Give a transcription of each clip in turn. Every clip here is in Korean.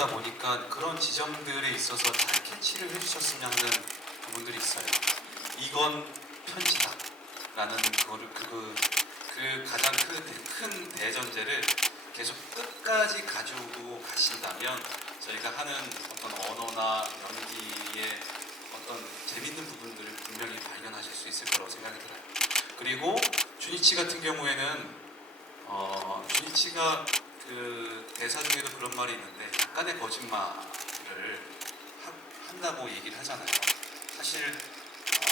그러다 보니까 그런 지점들에 있어서 잘 캐치를 해주셨으면 하는 부분들이 있어요. 이건 편지다 라는 그거를 그, 그 가장 큰, 대- 큰 대전제를 계속 끝까지 가지고 가신다면 저희가 하는 어떤 언어나 연기의 어떤 재밌는 부분들을 분명히 발견하실 수 있을 거라고 생각이 들어요. 그리고 주니치 같은 경우에는 어, 주니치가 그 대사 중에도 그런 말이 있는데 약간의 거짓말을 하- 한다고 얘기를 하잖아요. 사실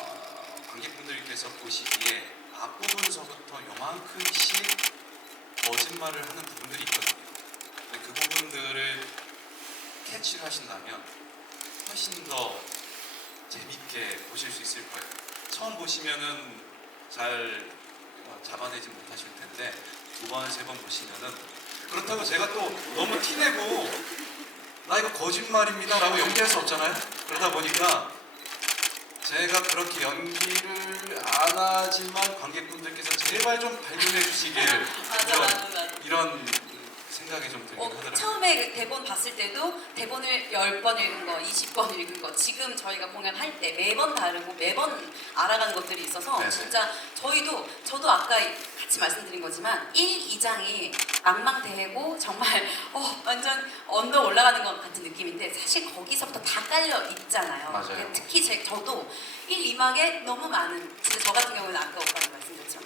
어, 관객분들께서 보시기에 앞부분서부터 요만큼씩 거짓말을 하는 부분들이 있거든요. 근데 그 부분들을 캐치를 하신다면 훨씬 더 재밌게 보실 수 있을 거예요. 처음 보시면은 잘 어, 잡아내지 못하실 텐데 두 번, 세 번 보시면은 그렇다고 제가 또 너무 티내고 나 이거 거짓말입니다 라고 연기할 수 없잖아요. 그러다 보니까 제가 그렇게 연기를 안 하지만 관객분들께서 제발 좀 발견해 주시길 맞아 이런, 맞아 맞아. 이런 생각이 좀 들긴 어, 하더라고요. 처음에 대본 봤을 때도 대본을 10번 읽은 거, 20번 읽은 거 지금 저희가 공연할 때 매번 다르고 매번 알아가는 것들이 있어서 네네. 진짜 저희도 저도 아까 같이 말씀드린 거지만 1, 2장이 망망대해고 정말 어, 완전 언덕 올라가는 것 같은 느낌인데 사실 거기서부터 다 깔려 있잖아요. 맞아요. 특히 제, 저도 1, 2막에 너무 많은 진짜 저 같은 경우는 아까 오빠가 말씀드렸죠.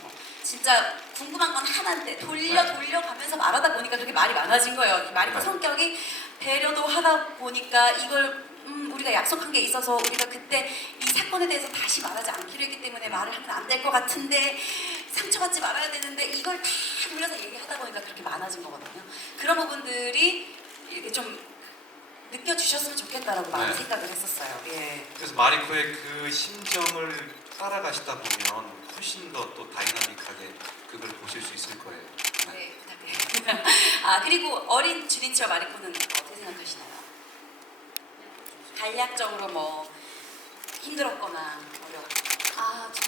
진짜 궁금한 건 하나인데 돌려 네. 돌려 가면서 말하다 보니까 그렇게 말이 많아진 거예요. 이 말이 네. 성격이 배려도 하다 보니까 이걸 음, 우리가 약속한 게 있어서 우리가 그때 이 사건에 대해서 다시 말하지 않기로 했기 때문에 말을 하면 안 될 것 같은데 상처받지 말아야 되는데 이걸 다 돌려서 얘기하다 보니까 그렇게 많아진 거거든요. 그런 부분들이 이렇게 좀 느껴주셨으면 좋겠다라고 많이 네. 생각을 했었어요. 예. 그래서 마리코의 그 심정을 따라가시다 보면 훨씬 더 또 다이나믹하게 그걸 보실 수 있을 거예요. 네. 네, 부탁드립니다. 아 그리고 어린 주니치와 마리코는 어떻게 생각하시나요? 간략적으로 뭐 힘들었거나 어려웠거나 아, 저